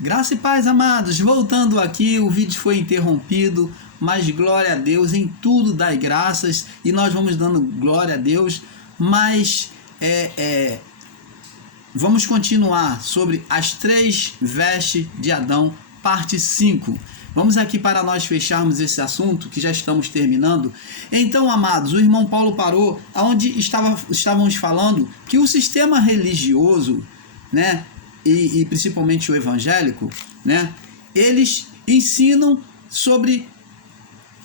Graça e paz, amados. Voltando aqui, o vídeo foi interrompido, mas glória a Deus, em tudo dai graças, e nós vamos dando glória a Deus, mas vamos continuar sobre as 3 vestes de Adão, parte 5. Vamos aqui para nós fecharmos esse assunto, que já estamos terminando. Então, amados, o irmão Paulo parou onde estávamos falando que o sistema religioso, né, e principalmente o evangélico, né, eles ensinam sobre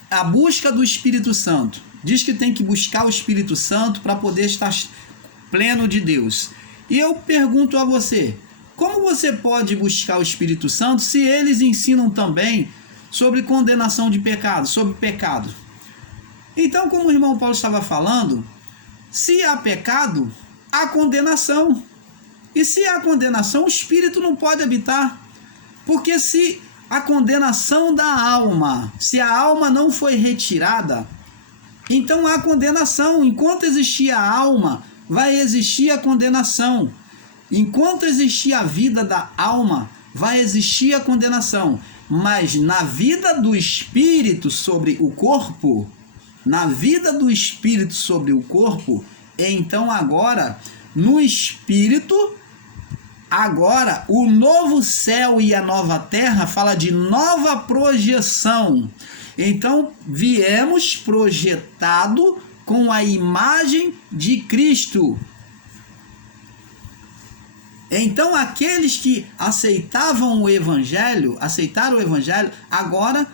a busca do Espírito Santo. Diz que tem que buscar o Espírito Santo para poder estar pleno de Deus. E eu pergunto a você, como você pode buscar o Espírito Santo se eles ensinam também sobre condenação de pecado, sobre pecado? Então, como o irmão Paulo estava falando, se há pecado, há condenação. E se há condenação, o Espírito não pode habitar. Porque se a condenação da alma, se a alma não foi retirada, então há condenação. Enquanto existir a alma, vai existir a condenação. Enquanto existir a vida da alma, vai existir a condenação. Mas na vida do Espírito sobre o corpo, então agora, no Espírito, agora o novo céu e a nova terra fala de nova projeção. Então viemos projetado com a imagem de Cristo. Então aqueles que aceitaram o evangelho, agora,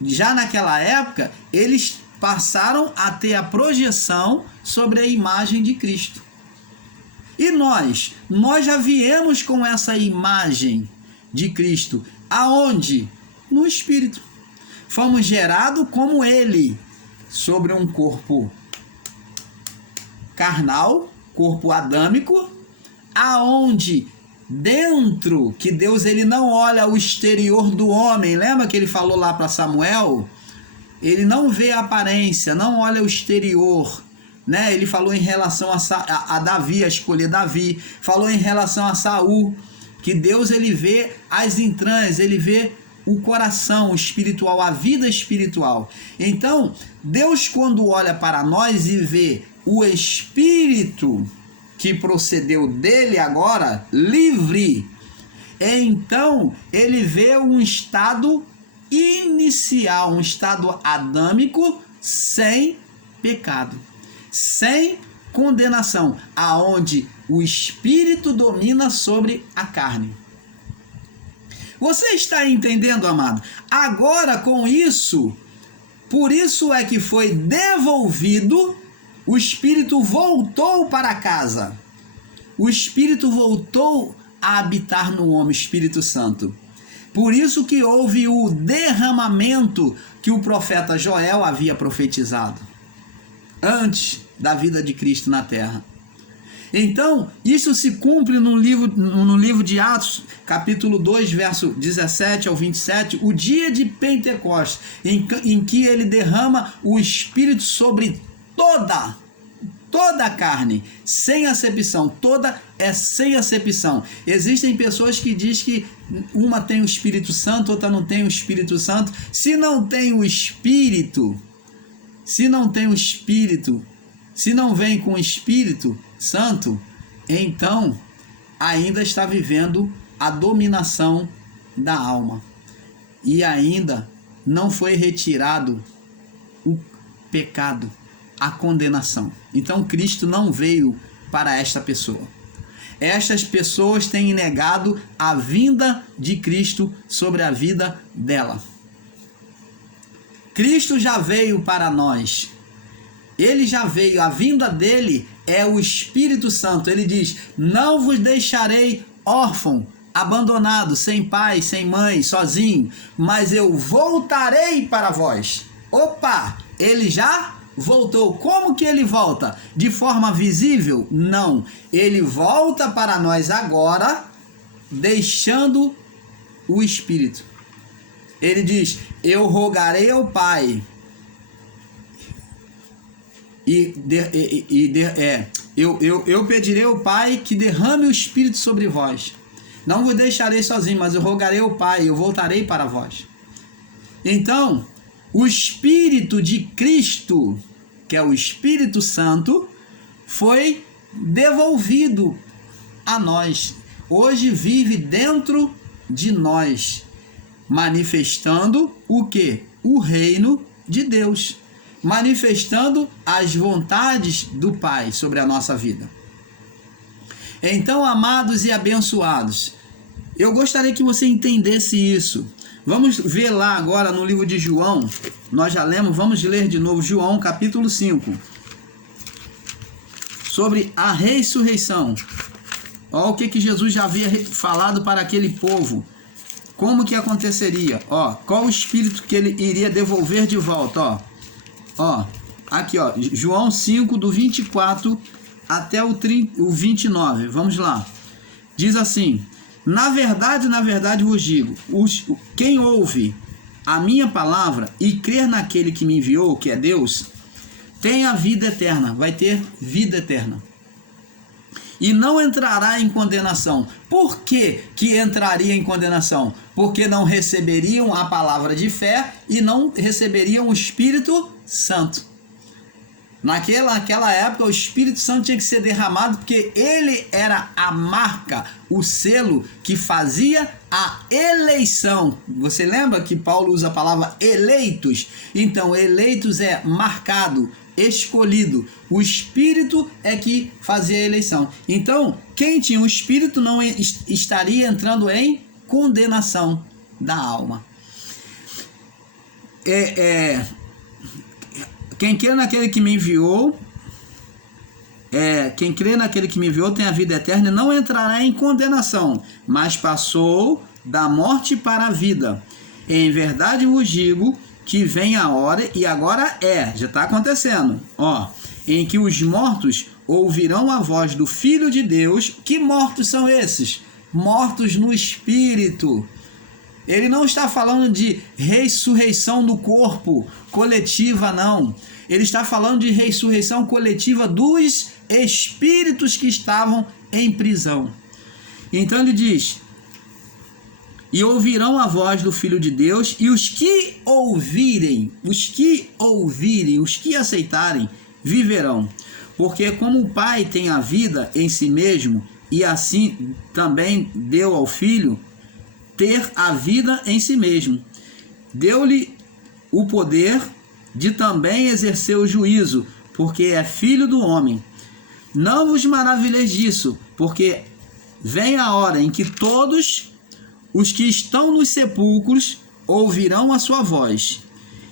já naquela época, eles passaram a ter a projeção sobre a imagem de Cristo. E nós já viemos com essa imagem de Cristo. Aonde? No Espírito. Fomos gerados como Ele, sobre um corpo carnal, corpo adâmico, aonde dentro, que Deus ele não olha o exterior do homem. Lembra que ele falou lá para Samuel? Ele não vê a aparência, não olha o exterior, né? Ele falou em relação a Davi, a escolher Davi, falou em relação a Saul, que Deus ele vê as entranhas, ele vê o coração espiritual, a vida espiritual. Então, Deus quando olha para nós e vê o Espírito que procedeu dele agora, livre, então ele vê um estado inicial, um estado adâmico sem pecado, sem condenação, aonde o Espírito domina sobre a carne. Você está entendendo, amado? Agora com isso, por isso é que foi devolvido, o Espírito voltou para casa. O Espírito voltou a habitar no homem, Espírito Santo. Por isso que houve o derramamento que o profeta Joel havia profetizado antes da vida de Cristo na terra. Então, isso se cumpre no livro de Atos, capítulo 2, verso 17 ao 27, o dia de Pentecostes, em que ele derrama o Espírito sobre toda a carne, sem acepção, toda é sem acepção. Existem pessoas que dizem que uma tem o Espírito Santo, outra não tem o Espírito Santo. Se não tem o Espírito, se não vem com o Espírito Santo, então ainda está vivendo a dominação da alma. E ainda não foi retirado o pecado, a condenação. Então Cristo não veio para esta pessoa. Estas pessoas têm negado a vinda de Cristo sobre a vida dela. Cristo já veio para nós. Ele já veio, a vinda dele é o Espírito Santo. Ele diz: não vos deixarei órfão, abandonado, sem pai, sem mãe, sozinho, mas eu voltarei para vós. Opa, ele já voltou. Como que ele volta? De forma visível? Não. Ele volta para nós agora, deixando o Espírito. Ele diz: eu rogarei ao Pai eu pedirei ao Pai que derrame o Espírito sobre vós. Não vos deixarei sozinho, mas eu rogarei ao Pai, eu voltarei para vós. Então, o Espírito de Cristo, que é o Espírito Santo, foi devolvido a nós. Hoje vive dentro de nós, manifestando o quê? O reino de Deus, manifestando as vontades do Pai sobre a nossa vida. Então, amados e abençoados, eu gostaria que você entendesse isso. Vamos ver lá agora no livro de João, nós já lemos, vamos ler de novo João capítulo 5, sobre a ressurreição. Olha o que Jesus já havia falado para aquele povo, como que aconteceria, qual o espírito que ele iria devolver de volta, aqui, João 5, do 24 até o 29, vamos lá. Diz assim: na verdade vos digo, quem ouve a minha palavra e crer naquele que me enviou, que é Deus, tem a vida eterna, vai ter vida eterna. E não entrará em condenação. Por que entraria em condenação? Porque não receberiam a palavra de fé e não receberiam o Espírito Santo. Naquela época, o Espírito Santo tinha que ser derramado, porque ele era a marca, o selo que fazia a eleição. Você lembra que Paulo usa a palavra eleitos? Então, eleitos é marcado, escolhido. O Espírito é que fazia a eleição. Então, quem tinha o Espírito não estaria entrando em condenação da alma. Quem crê naquele que me enviou, tem a vida eterna e não entrará em condenação, mas passou da morte para a vida. Em verdade vos digo que vem a hora, e agora já está acontecendo, em que os mortos ouvirão a voz do Filho de Deus. Que mortos são esses? Mortos no Espírito. Ele não está falando de ressurreição do corpo coletiva, não. Ele está falando de ressurreição coletiva dos espíritos que estavam em prisão. Então ele diz: e ouvirão a voz do Filho de Deus, e os que ouvirem, os que aceitarem, viverão. Porque como o Pai tem a vida em si mesmo, e assim também deu ao Filho ter a vida em si mesmo, deu-lhe o poder de também exercer o juízo, porque é filho do homem. Não vos maravilheis disso, porque vem a hora em que todos os que estão nos sepulcros ouvirão a sua voz,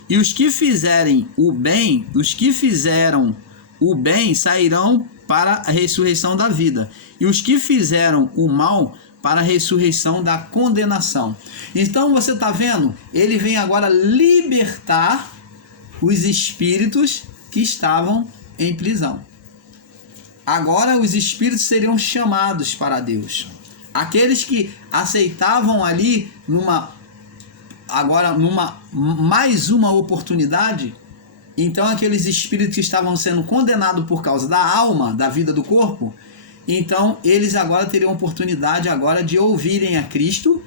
e os que fizeram o bem sairão para a ressurreição da vida, e os que fizeram o mal para a ressurreição da condenação. Então você está vendo? Ele vem agora libertar os espíritos que estavam em prisão. Agora os espíritos seriam chamados para Deus. Aqueles que aceitavam ali mais uma oportunidade, então aqueles espíritos que estavam sendo condenados por causa da alma, da vida do corpo, então eles agora teriam oportunidade agora de ouvirem a Cristo,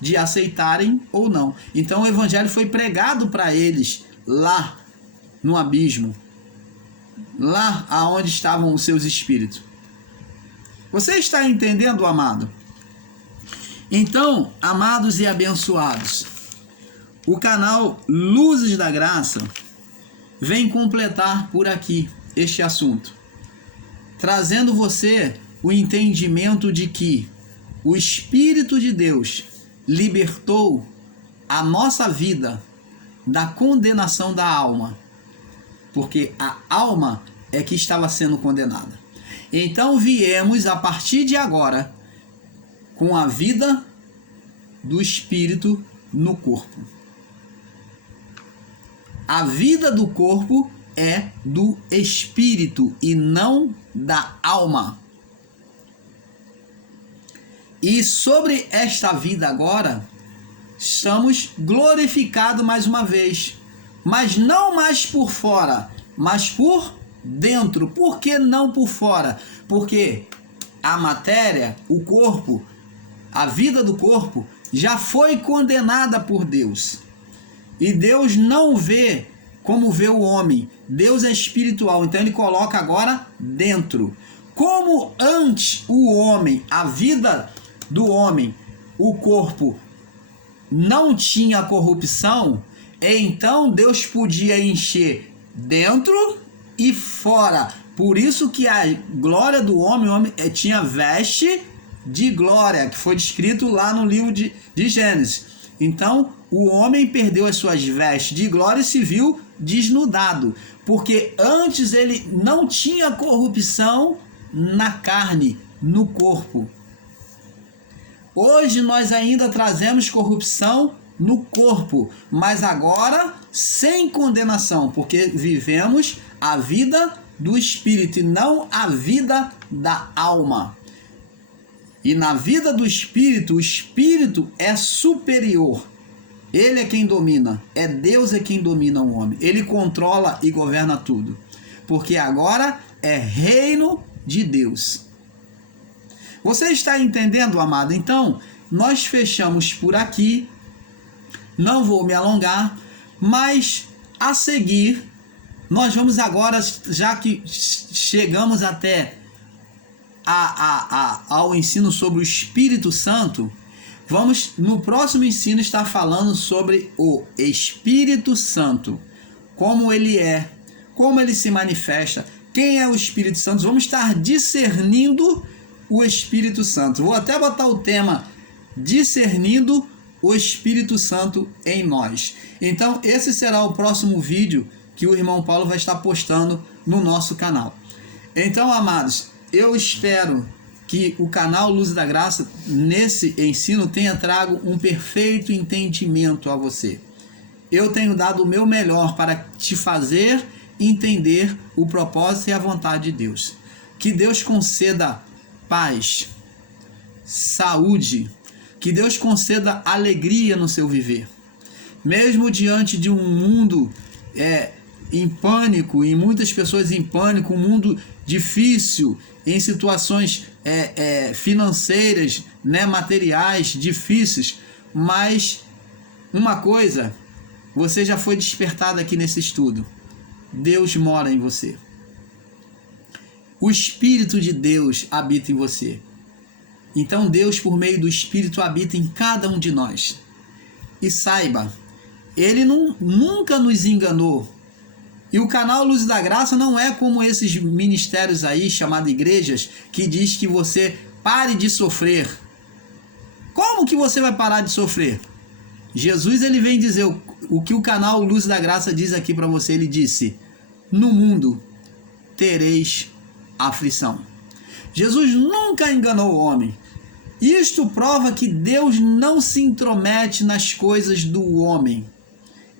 de aceitarem ou não. Então o evangelho foi pregado para eles lá no abismo, lá aonde estavam os seus espíritos. Você está entendendo, amado? Então, amados e abençoados, o canal Luzes da Graça vem completar por aqui este assunto, trazendo você o entendimento de que o Espírito de Deus libertou a nossa vida da condenação da alma, porque a alma é que estava sendo condenada. Então viemos a partir de agora com a vida do Espírito no corpo. A vida do corpo é do Espírito e não da alma. E sobre esta vida agora, estamos glorificados mais uma vez, mas não mais por fora, mas por dentro. Por que não por fora? Porque a matéria, o corpo, a vida do corpo, já foi condenada por Deus. E Deus não vê como vê o homem. Deus é espiritual, então ele coloca agora dentro. Como antes o homem, a vida do homem, o corpo não tinha corrupção, então Deus podia encher dentro e fora. Por isso que a glória do homem, o homem tinha veste de glória, que foi descrito lá no livro de Gênesis. Então o homem perdeu as suas vestes de glória e se viu desnudado, porque antes ele não tinha corrupção na carne, no corpo. Hoje nós ainda trazemos corrupção no corpo, mas agora sem condenação, porque vivemos a vida do espírito e não a vida da alma. E na vida do espírito, o espírito é superior. Ele é quem domina, é Deus é quem domina o homem. Ele controla e governa tudo, porque agora é reino de Deus. Você está entendendo, amado? Então, nós fechamos por aqui. Não vou me alongar, mas a seguir, nós vamos agora, já que chegamos até ao ensino sobre o Espírito Santo, vamos no próximo ensino estar falando sobre o Espírito Santo, como ele é, como ele se manifesta, quem é o Espírito Santo. Vamos estar discernindo o Espírito Santo. Vou até botar o tema discernindo o Espírito Santo em nós. Então esse será o próximo vídeo que o irmão Paulo vai estar postando no nosso canal. Então, amados, eu espero que o canal Luz da Graça, nesse ensino, tenha trago um perfeito entendimento a você. Eu tenho dado o meu melhor para te fazer entender o propósito e a vontade de Deus. Que Deus conceda paz, saúde, que Deus conceda alegria no seu viver. Mesmo diante de um mundo em pânico, e muitas pessoas em pânico, um mundo difícil, em situações financeiras, materiais difíceis, mas uma coisa, você já foi despertado aqui nesse estudo: Deus mora em você. O Espírito de Deus habita em você. Então Deus, por meio do Espírito, habita em cada um de nós. E saiba, Ele nunca nos enganou. E o canal Luz da Graça não é como esses ministérios aí, chamados igrejas, que diz que você pare de sofrer. Como que você vai parar de sofrer? Jesus, ele vem dizer o que o canal Luz da Graça diz aqui para você. Ele disse: no mundo tereis aflição. Jesus nunca enganou o homem. Isto prova que Deus não se intromete nas coisas do homem.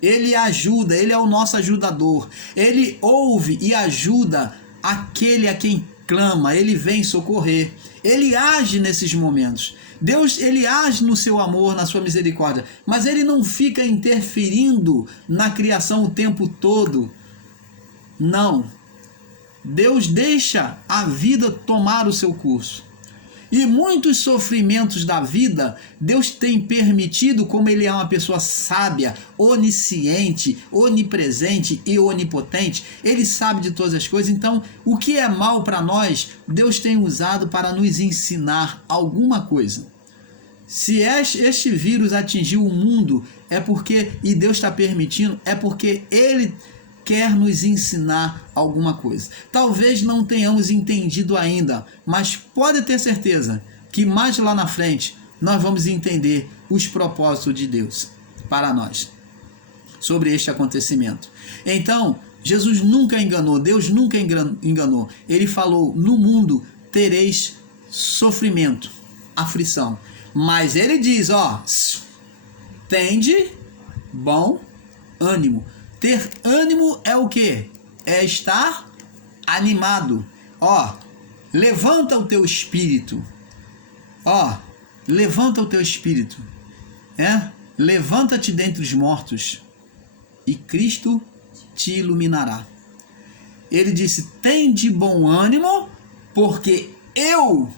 Ele ajuda, ele é o nosso ajudador. Ele ouve e ajuda aquele a quem clama. Ele vem socorrer. Ele age nesses momentos. Deus, ele age no seu amor, na sua misericórdia. Mas ele não fica interferindo na criação o tempo todo. Não. Deus deixa a vida tomar o seu curso. E muitos sofrimentos da vida, Deus tem permitido, como Ele é uma pessoa sábia, onisciente, onipresente e onipotente. Ele sabe de todas as coisas. Então, o que é mal para nós, Deus tem usado para nos ensinar alguma coisa. Se este vírus atingiu o mundo, é porque, e Deus está permitindo, é porque Ele quer nos ensinar alguma coisa. Talvez não tenhamos entendido ainda, mas pode ter certeza que mais lá na frente nós vamos entender os propósitos de Deus para nós sobre este acontecimento. Então, Jesus nunca enganou, Deus nunca enganou. Ele falou: no mundo tereis sofrimento, aflição. Mas ele diz, tende bom ânimo. Ter ânimo é o quê? É estar animado. Levanta o teu espírito. Levanta o teu espírito. Levanta-te dentre os mortos e Cristo te iluminará. Ele disse: tem de bom ânimo, porque eu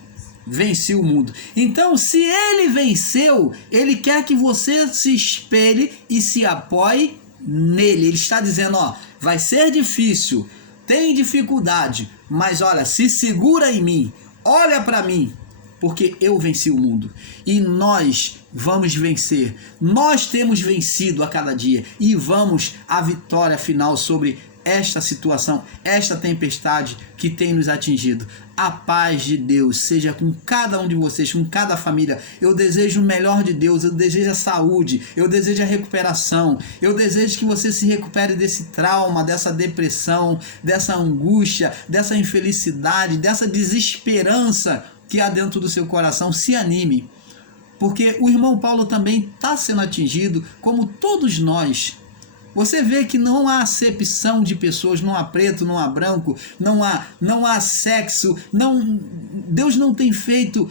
venci o mundo. Então, se ele venceu, ele quer que você se espelhe e se apoie nele. Ele está dizendo, ó, vai ser difícil, tem dificuldade, mas olha, se segura em mim, olha para mim, porque eu venci o mundo. E nós vamos vencer. Nós temos vencido a cada dia e vamos à vitória final sobre esta situação, esta tempestade que tem nos atingido. A paz de Deus seja com cada um de vocês, com cada família. Eu desejo o melhor de Deus, eu desejo a saúde, eu desejo a recuperação, eu desejo que você se recupere desse trauma, dessa depressão, dessa angústia, dessa infelicidade, dessa desesperança que há dentro do seu coração. Se anime, porque o irmão Paulo também está sendo atingido, como todos nós. Você vê que não há acepção de pessoas, não há preto, não há branco, não há sexo, Deus não tem feito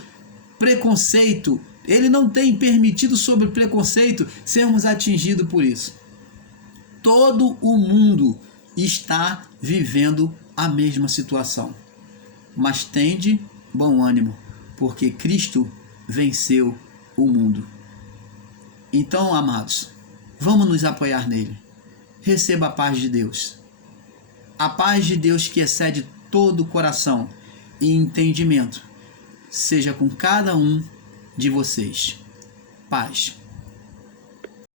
preconceito, Ele não tem permitido sobre preconceito sermos atingidos por isso. Todo o mundo está vivendo a mesma situação, mas tende bom ânimo, porque Cristo venceu o mundo. Então, amados, vamos nos apoiar nele. Receba a paz de Deus. A paz de Deus que excede todo o coração e entendimento, seja com cada um de vocês. Paz.